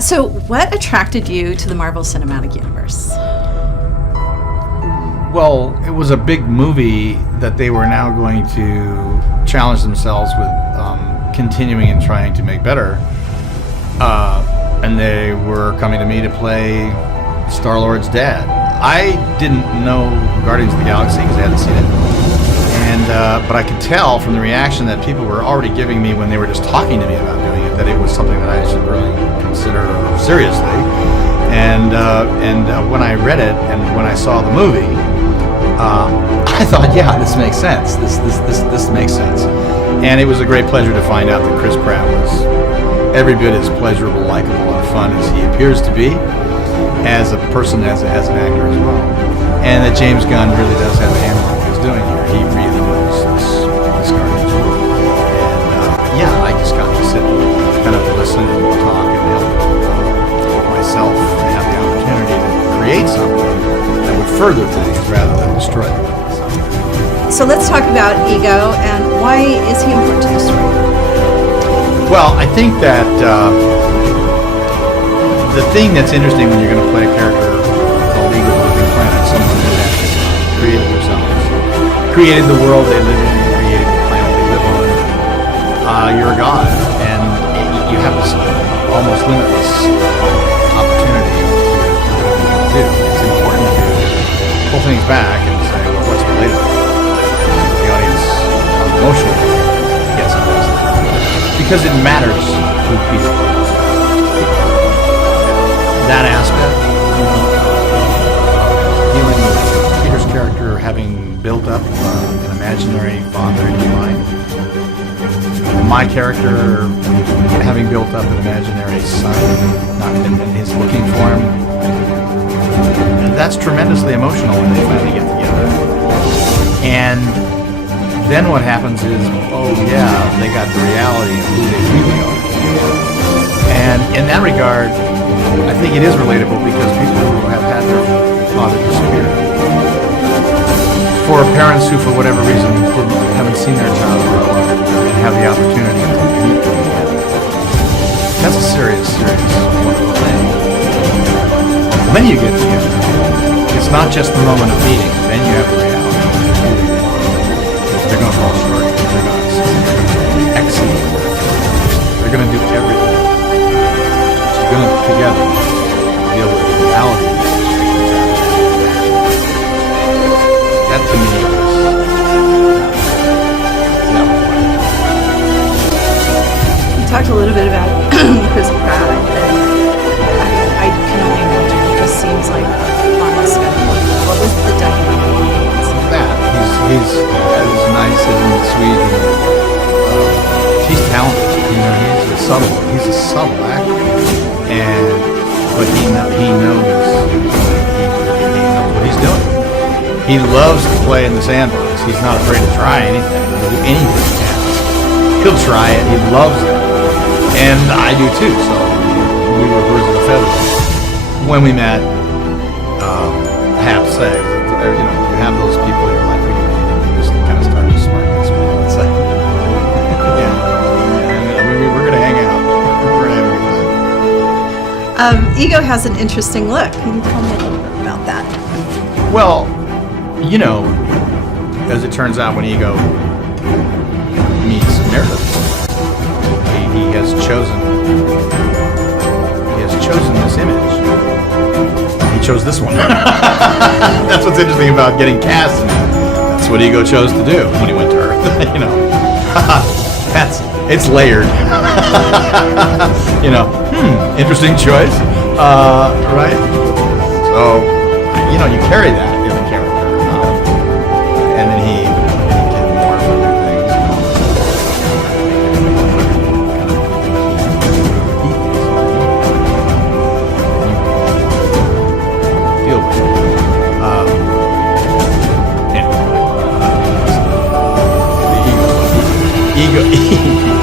So what attracted you to the Marvel Cinematic Universe? Well, it was a big movie that they were now going to challenge themselves with continuing and trying to make better. And they were coming to me to play Star-Lord's dad. I didn't know Guardians of the Galaxy because I hadn't seen it. But I could tell from the reaction that people were already giving me when they were just talking to me about doing it, that it was something that I should really consider seriously. And when I read it and when I saw the movie, I thought, yeah, this makes sense. This makes sense. And it was a great pleasure to find out that Chris Pratt was every bit as pleasurable, likable, and fun as he appears to be, as a person, as an actor as well. And that James Gunn really does have a handle on what he's doing here. He really knows this Guardians world. And yeah, I just got to sit and kind of listen and talk and help myself have the opportunity to create something that would further things rather than destroy them. So let's talk about Ego and why is he important to the story? Well, I think that the thing that's interesting when you're going to play a character called Ego Living Planet, someone who has created themselves, created the world they live in, created the planet they live on. You're a god, and you have this almost limitless opportunity to do. It's important to pull things back and say, well, what's relatable? The audience emotionally gets invested. Because it matters who Peter is. That aspect, dealing with Peter's character having built up an imaginary father in your mind, my character having built up an imaginary son, not in his looking for him, that's tremendously emotional when they finally get together. And then what happens is, oh yeah, they got the reality of who they really are. And in that regard, I think it is relatable because people who have had their father disappear, for parents who, for whatever reason, haven't seen their child grow up and have the opportunity to meet them again, that's a serious, wonderful thing. When you get together, it's not just the moment of meeting, then you have the reality of who they are. They're going to fall short, they're going to be excellent, they're going to do everything. Going to together deal with the reality of that to me You talked a little bit about Chris Pratt, and I can only imagine he just seems like a fun guy. What was the dynamic? that he's as nice and sweet and he's talented, he's a subtle actor. But he knows what he's doing. He loves to play in the sandbox. He's not afraid to try anything. He'll do anything he can. He'll try it. He loves it, and I do too. So we were birds of a feather when we met. I have to say, you have those people in your life where you just kind of start to smirk and smile and say, yeah, and we're gonna hang out. Ego has an interesting look. Can you tell me a little bit about that? Well, as it turns out, when Ego meets Meredith, he has chosen this image. He chose this one. That's what's interesting about getting cast in it. That's what Ego chose to do when he went to Earth. It's layered. Interesting choice. Right? So, you carry that in the character. And then he can morph into things. Deal with it. Anyway. The ego.